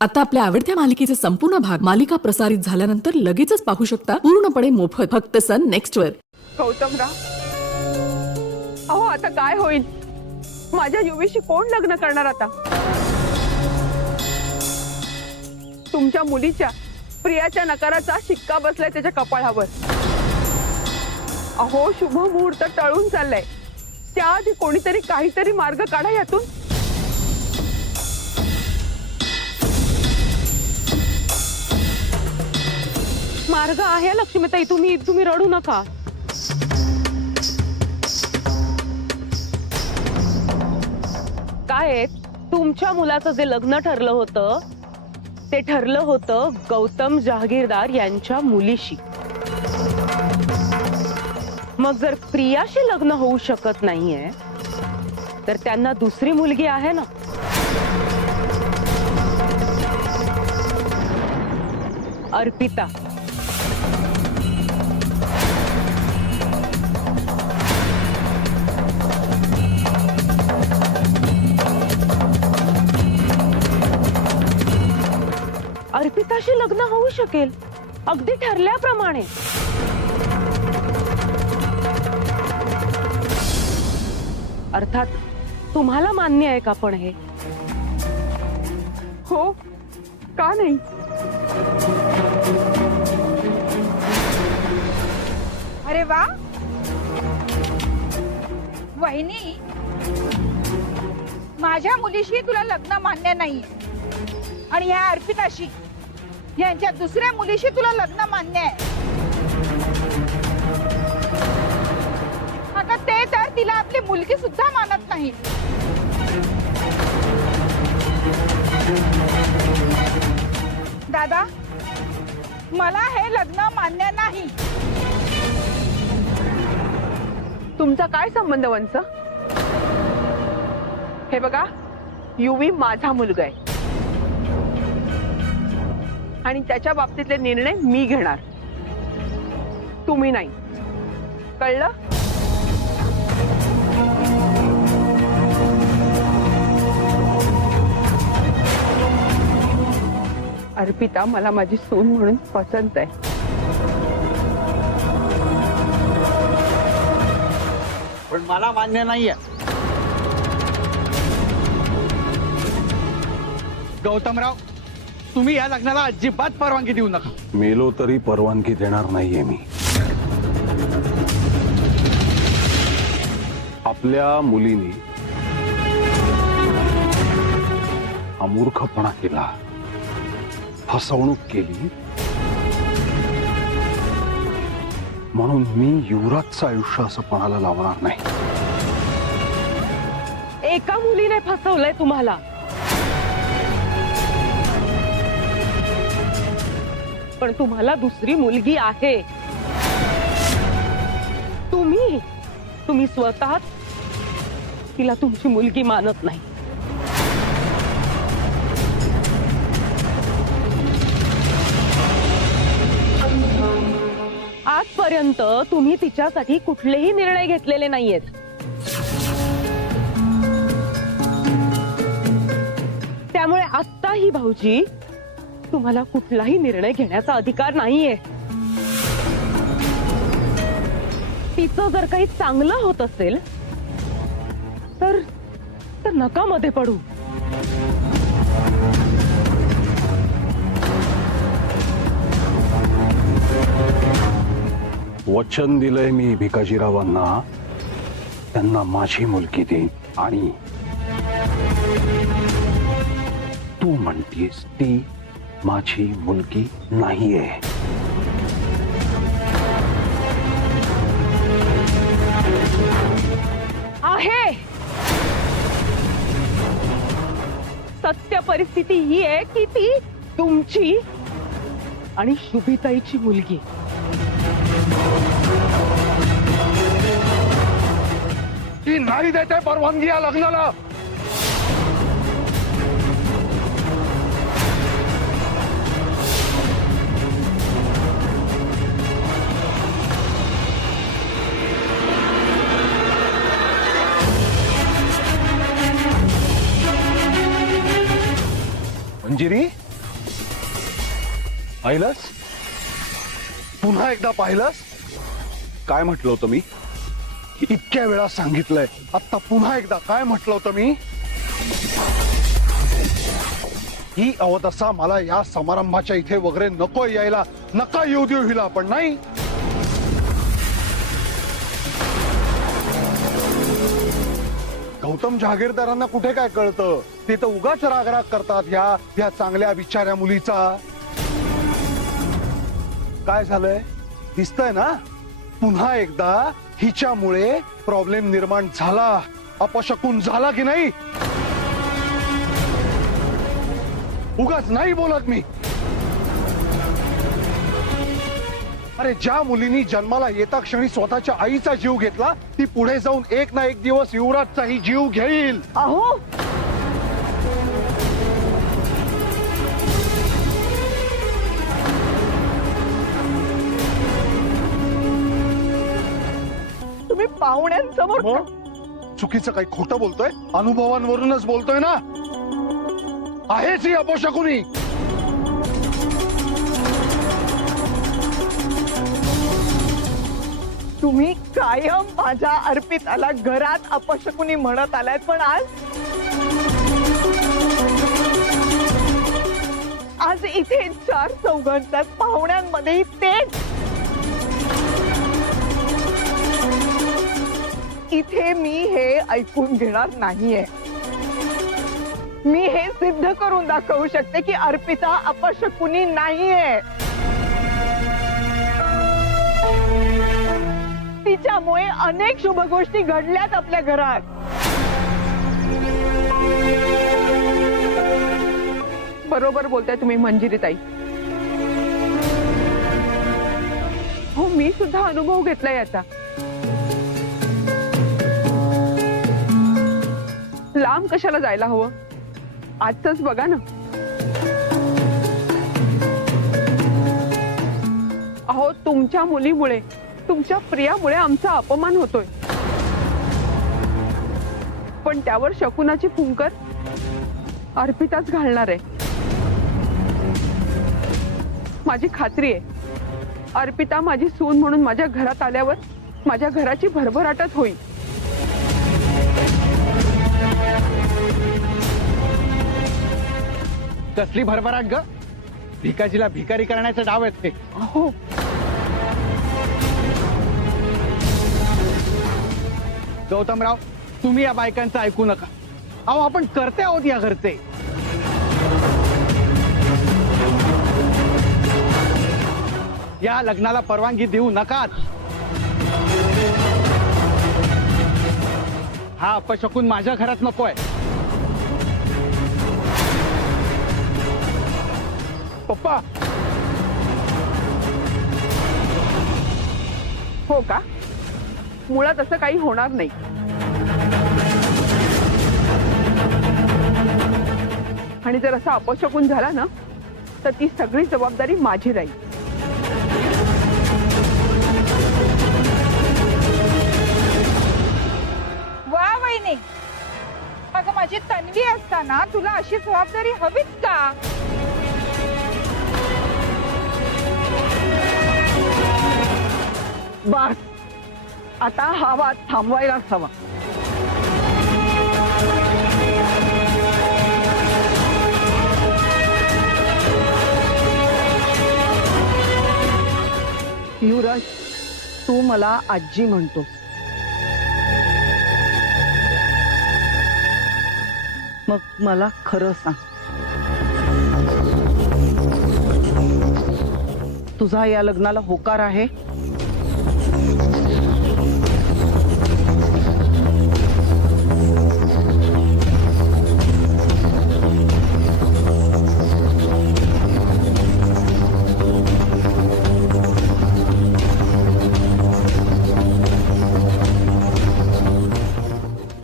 आता आपल्या आवडत्या मालिकेचे संपूर्ण भाग मालिका प्रसारित झाल्यानंतर लगेचच पाहू शकता पूर्णपणे मोफत फक्त सन नेक्स्ट वर। गौतमराव, अहो आता काय होईल? माझ्या युवीशी कोण लग्न करणार आता? तुमच्या मुलीच्या प्रियाच्या नकाराचा शिक्का बसलाय त्याच्या कपाळावर। अहो शुभ मुहूर्त टळून चाललाय, त्याआधी कोणीतरी काहीतरी मार्ग काढा यातून। मार्ग आहे लक्ष्मीताई, तुम्ही रडू नका। काय तुमच्या मुलाचं जे लग्न ठरलं होतं ते ठरलं होतं गौतम जहागीरदार यांच्या मुलीशी। मग जर प्रियाशी लग्न होऊ शकत नाहीये तर त्यांना दुसरी मुलगी आहे ना, अर्पिता। अर्पिताशी लग्न होऊ शकेल अगदी ठरल्याप्रमाणे। अर्थात तुम्हाला मान्य आहे का पण हे? हो का नाही? अरे वा वहिनी, माझ्या मुलीशी तुला लग्न मान्य नाही आणि ह्या अर्पिताशी, यांच्या दुसऱ्या मुलीशी तुला लग्न मान्य आहे। आता ते तर तिला आपली मुलगी सुद्धा मानत नाही। दादा, मला हे लग्न मान्य नाही। तुमचा काय संबंध वंच? हे बघा, युवी माझा मुलगा आहे आणि त्याच्या बाबतीतले निर्णय मी घेणार, तुम्ही नाही। कळलं? अर्पिता मला माझी सून म्हणून पसंत आहे। पण मला मान्य नाहीये। गौतमराव, तुम्ही या लग्नाला अजिबात परवानगी देऊ नका। मेलो तरी परवानगी देणार नाहीये मी। आपल्या मुलीने अमूर्खपणा केला, फसवणूक केली, म्हणून मी युवराजचं आयुष्य असं कोणाला लावणार नाही। एका मुलीने फसवलंय तुम्हाला, पण तुम्हाला दुसरी मुलगी आहे। तुम्ही स्वतः तिला तुमची मुलगी मानत नाही। आजपर्यंत तुम्ही तिच्यासाठी कुठलेही निर्णय घेतलेले नाहीयेत। त्यामुळे आत्ताही भाऊजी तुम्हाला कुठलाही निर्णय घेण्याचा अधिकार नाहीये। तिचं जर काही चांगलं होत असेल तर नका मध्ये पडू। वचन दिलंय मी भिकाजीरावांना, त्यांना माझी मुलगी देईन। आणि तू म्हणतीस ती माझी मुलगी नाहीये। आहे। सत्य परिस्थिती ही आहे की ती तुमची आणि शुभिताईची मुलगी। ती नाही देते परवानगी या लग्नाला। मंजिरी, पाहिलंस? पुन्हा एकदा पाहिलंस? काय म्हटलं होतं मी? इतक्या वेळा सांगितलंय, आता पुन्हा एकदा काय म्हटलं होतं मी? ही अवदसा मला या समारंभाच्या इथे वगैरे नको यायला, नका येऊ देऊ हिला, पण नाही. गौतम जहागीरदारांना कुठे काय कळतं? ते तर उगाच रागराग करतात ह्या चांगल्या बिचाऱ्या मुलीचा. काय झालंय दिसतंय ना? पुन्हा एकदा हिच्यामुळे प्रॉब्लेम निर्माण झाला, अपशकुन झाला की नाही? उगाच नाही बोलत मी. अरे ज्या मुलीनी जन्माला येता क्षणी स्वतःच्या आईचा जीव घेतला, ती पुढे जाऊन एक ना एक दिवस युवराजचाही जीव घेईल. अहो तुम्ही पाहुण्यांसमोर चुकीचं काही खोटं बोलतोय? अनुभवांवरूनच बोलतोय ना. आहेच ही अपशकुनी. तुम्ही कायम माझ्या अर्पिताला घरात अपशकुनी म्हणत आलात, पण आज इथे चार चौघांच्या पाहुण्यांमध्ये तेच. इथे मी हे ऐकून घेणार नाहीये. मी हे सिद्ध करून दाखवू शकते की अर्पिता अपशकुनी नाहीये. तिच्यामुळे अनेक शुभ गोष्टी घडल्यात आपल्या घरात. बरोबर बोलताय तुम्ही मंजिरीताई. हो, मी सुद्धा अनुभव घेतलाय याचा. लांब कशाला जायला हवं? आजच बघा ना. अहो, तुमच्या मुलीमुळे, तुमच्या प्रियामुळे आमचा अपमान होतोय, पण त्यावर शकुनाची फुंकर अर्पिताच घालणार आहे. माझी खात्री आहे, अर्पिता माझी सून म्हणून माझ्या घरात आल्यावर माझ्या घराची भरभराटच होईल. कसली भरभराट ग? भिकाजीला भिकारी करण्याचे डाव आहेत ते. हो, गौतमराव, तुम्ही या बायकांचं ऐकू नका. अहो, आपण करते आहोत या घरचे. या लग्नाला परवानगी देऊ नकात. हा अपशकुन माझ्या घरात नकोय. पप्पा, हो का? मुळात असं काही होणार नाही. आणि जर असा अपशकुन झाला ना, तर ती सगळी जबाबदारी माझी राहील. वा वहिनी, अगं माझी तन्वी असताना तुला अशी जबाबदारी हवीच का? बस, आता हा वाद थांबवायलाच हवा. युवराज, तू मला आजी म्हणतो. मग मला खरं सांग, तुझा या लग्नाला होकार आहे?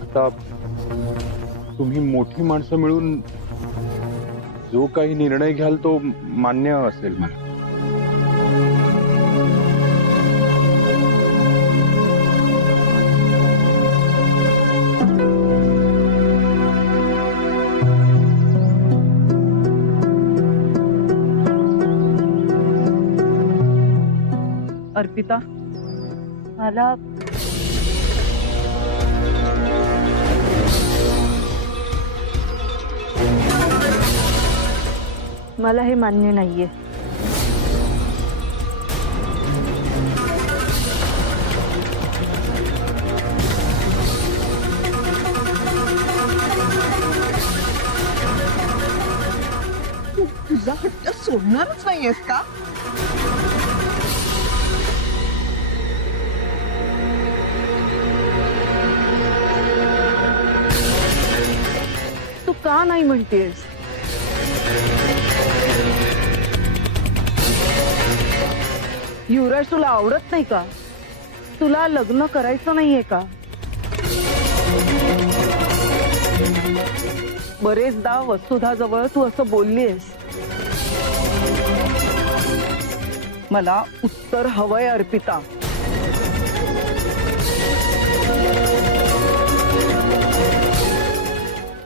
आता तुम्ही मोठी माणसं मिळून जो काही निर्णय घ्याल तो मान्य असेल मला. अर्पिता मला मला हे मान्य नाहीये. तुझा हट्ट सोडणारच नाहीयेस का? तू का नाही म्हणतेस? युवराज तुला आवडत नाही का? तुला लग्न करायचं नाहीये का? बरेचदा वसुधाजवळ तू असं बोललीस. मला उत्तर हवंय अर्पिता.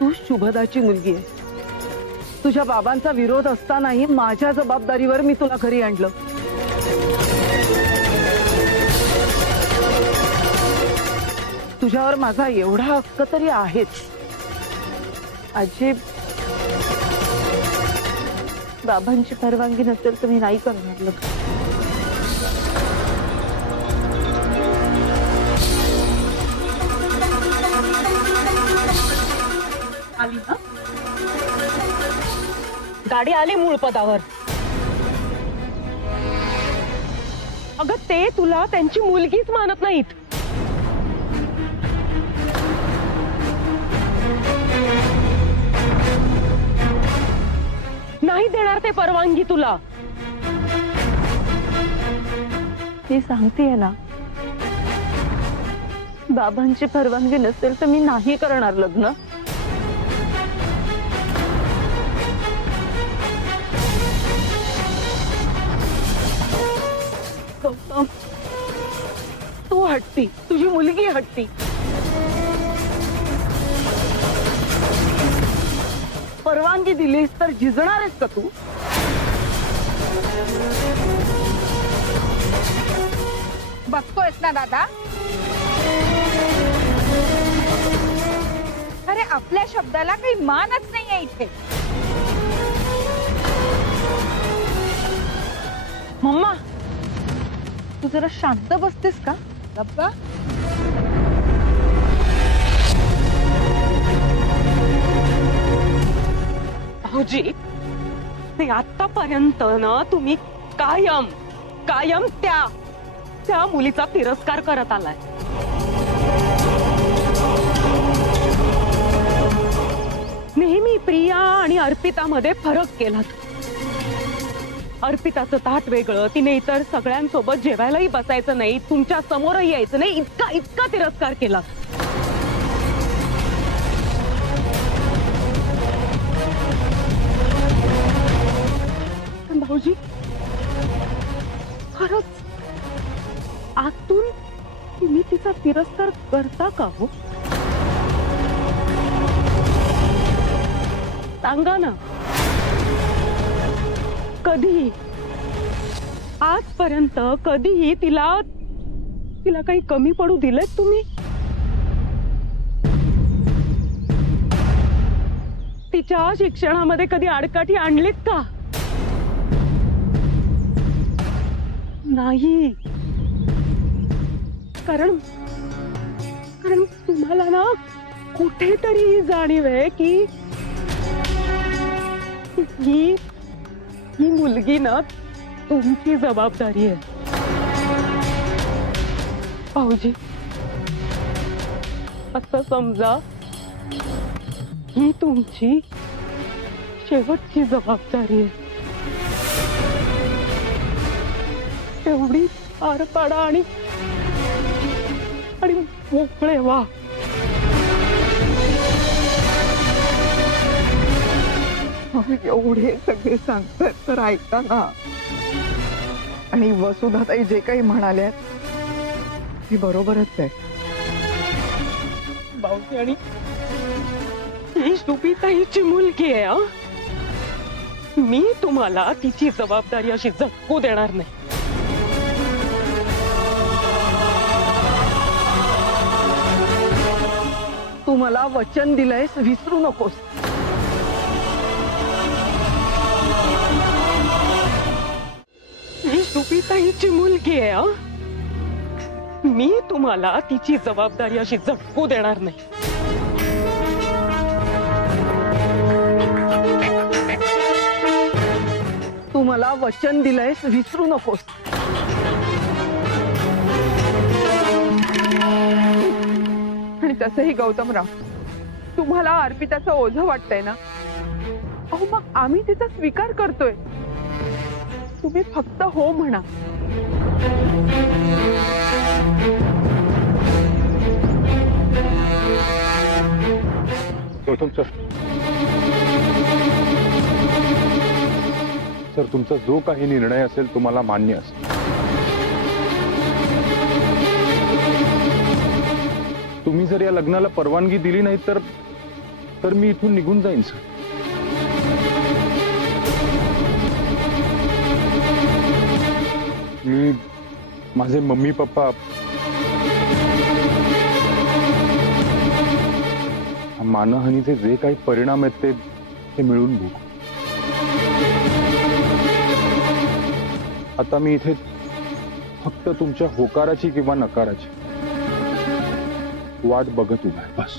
तू शुभदाची मुलगी आहेस. तुझ्या बाबांचा विरोध असतानाही माझ्या जबाबदारीवर मी तुला घरी आणलं. तुझ्यावर माझा एवढा हक्क तरी आहेच. आजी, बाबांची परवानगी नसेल तर मी नाही करणार लग्न. आली ना गाडी, आली मूळ पदावर. अगं ते तुला त्यांची मुलगीच मानत नाहीत. नाही देणार ते परवानगी तुला. मी सांगतेय ना, बाबांची परवानगी नसेल तर मी नाही करणार लग्न. गौतम, तू हट्टी, तुझी मुलगी हट्टी. परवानगी दिलीस तर झिजणार आहेस का तू? बघतोयस ना दादा, अरे आपल्या शब्दाला काही मानच नाहीये इथे. मम्मा, तू जरा शांत बसतेस का? गप्पा. भाऊजी, ते आतापर्यंत ना तुम्ही कायम कायम त्या मुलीचा तिरस्कार करत आलाय. नेहमी प्रिया आणि अर्पितामध्ये फरक केलात. अर्पिताचं ताट वेगळं, तिने इतर सगळ्यांसोबत जेवायलाही बसायचं नाही, तुमच्या समोरही यायचं नाही, इतका इतका तिरस्कार केला. भाऊजी, खरंच आतून तुम्ही तिचा तिरस्कार करता का हो? सांगा ना. कधी आजपर्यंत कधीही तिला काही कमी पडू दिलेत तुम्ही? तिच्या शिक्षणामध्ये कधी आडकाठी आणलीत का? नाही. कारण तुम्हाला ना कुठेतरी ही जाणीव आहे की ही मुलगी ना तुमची जबाबदारी आहे. भाऊजी, असं समजा ही तुमची शेवटची जबाबदारी आहे. तेवढी पार पाडा आणि मोकळे व्हा. एवढे सगळे सांगतात तर ऐका ना. आणि वसुधाताई जे काही म्हणाल्या हे बरोबरच आहे. भाऊजी, आणि ही शुभीताईची मुलगी आहे. मी तुम्हाला तिची जबाबदारी अशी झटकू देणार नाही. तू मला वचन दिलंयस, विसरू नकोस. मी सुपीताईची मुलगी आहे हं? मी तुम्हाला तिची जबाबदारी अशी झटकू देणार नाही. तू मला वचन दिलंयस, विसरू नकोस. आणि तसंही गौतमराव, तुम्हाला अर्पिताचं ओझं वाटतंय ना, अहो मग आम्ही तिचा स्वीकार करतोय. तुम्ही फक्त हो म्हणा. गौतम सर, तुमचा जो काही निर्णय असेल तो मला मान्य असेल. तुम्ही जर या लग्नाला परवानगी दिली नाही तर मी इथून निघून जाईन सर. मी माझे मम्मी पप्पा मानहानीचे जे काही परिणाम आहेत ते मिळून बघू. आता मी इथे फक्त तुमच्या होकाराची किंवा नकाराची वाट बघत उभा आहे बस.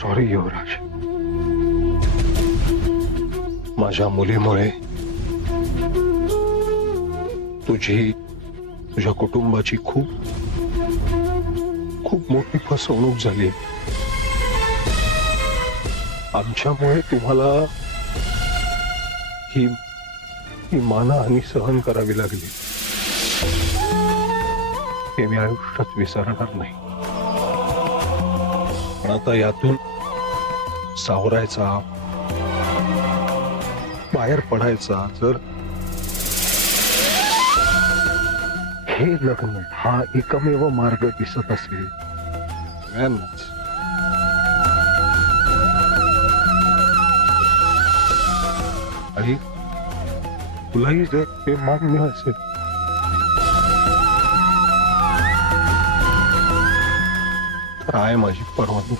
सॉरी युवराज, माझ्या मुलीमुळे तुझ्या कुटुंबाची खूप खूप मोठी फसवणूक झाली. आमच्यामुळे तुम्हाला ही मानहानी सहन करावी लागली. हे मी आयुष्यात विसरणार नाही. पण आता यातून सावरायचा, बाहेर पडायचा जर हे लग्न हा एकमेव मार्ग दिसत असेल सगळ्यांनाच, आणि तुलाही जर ते मान्य असेल तर आहे माझी परवानगी.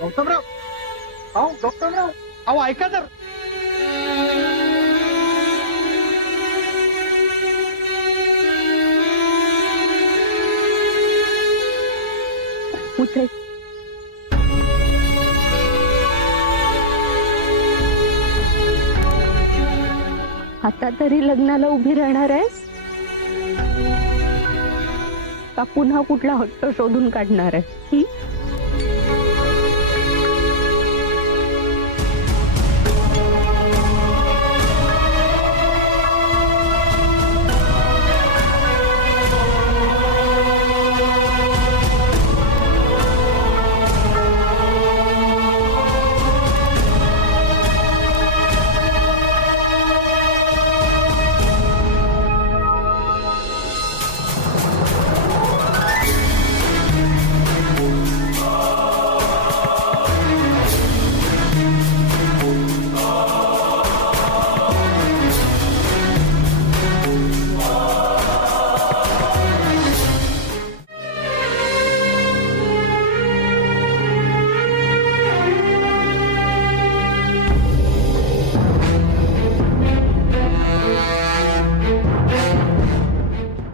गौतमराव, अहो गौतमराव, अहो ऐका तर. कुठे आता तरी लग्नाला उभी राहणार आहेस का पुन्हा कुठला हट्ट शोधून काढणार आहे?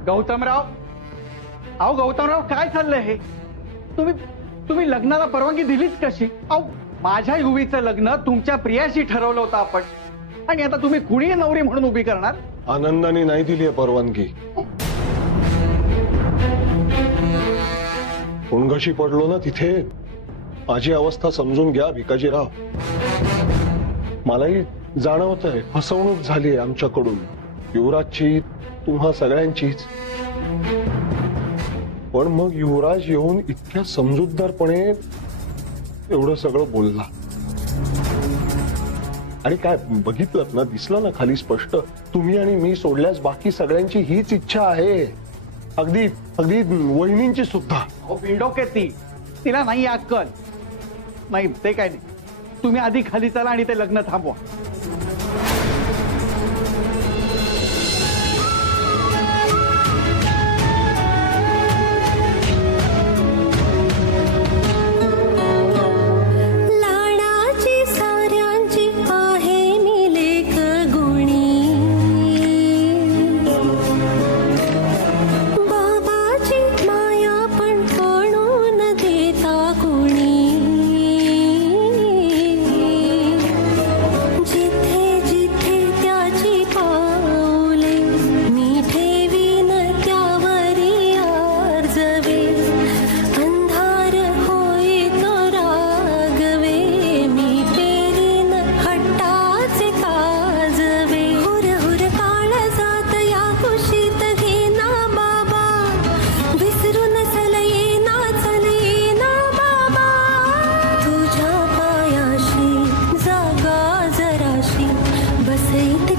गौतमराव, अहो गौतमराव, काय चाललंय हे? तुम्ही तुम्ही लग्नाला परवानगी दिलीच कशी? अहो माझ्या युवीचं लग्न तुमच्या प्रियाशी ठरवलं होतं आपण, आणि आता तुम्ही कुणी नवरी म्हणून उभी करणार? आनंदाने नाही दिली आहे परवानगी. उणघशी पडलो ना तिथे. माझी अवस्था समजून घ्या भिकाजीराव. मलाही जाणवतंय फसवणूक झाली आमच्याकडून, युवराजची, तुम्हा सगळ्यांचीच. पण मग युवराज येऊन इतक्या समजूतदारपणे एवढं सगळं बोलला. आणि काय बघितलं ना, दिसलं ना खाली स्पष्ट, तुम्ही आणि मी सोडल्यास बाकी सगळ्यांची हीच इच्छा आहे. अगदी अगदी वहिनींची सुद्धा. अहो बिंडोके ती, तिला नाही अक्कल. नाही ते काय नाही, तुम्ही आधी खाली चला आणि ते लग्न थांबवा. लाडाची साऱ्यांची आहे मी लेक गुणी, बाबाची माया पण पडून देता कुणी. जिथे जिथे त्याची पाऊले मी ठेवीन त्यावरी आर्जवे. अंधार होई तो रागवे मी पेरीन हट्टाचे काजवे. हुर हुर काळ जात या कुशीत घेना बाबा, विसरून चल येना बाबा. तुझ्या पायाशी जागा जराशी बस इथे